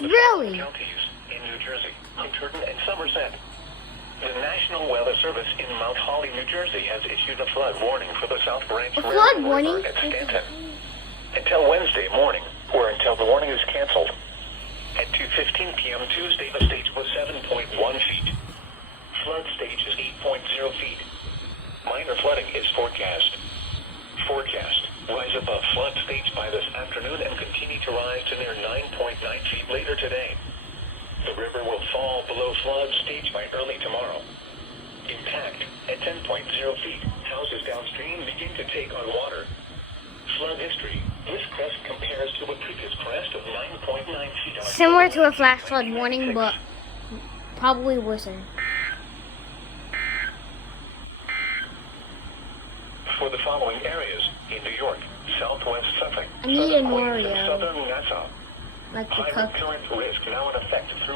Really? Counties in New Jersey, Hunterdon, and Somerset. The National Weather Service in Mount Holly, New Jersey, has issued a flood warning for the South Branch River Flood warning? at Stanton until Wednesday morning, or until the warning is canceled. At 2:15 p.m. Tuesday, the stage was 7.1 feet. Flood stage is 8.0 feet. Minor flooding is forecast. Forecast: rise above flood stage by this afternoon and continue to rise to near 9.9 feet later today. The river will fall below flood stage by early tomorrow. Impact: at 10.0 feet, houses downstream begin to take on water. Flood history: this crest compares to a previous crest of 9.9 feet. Similar to a flash flood warning, but probably worsen. For the following areas in New York, southwest Suffolk, I need an southern Queens, Oreo. and southern Nassau. Like the High cup. current risk now in effect through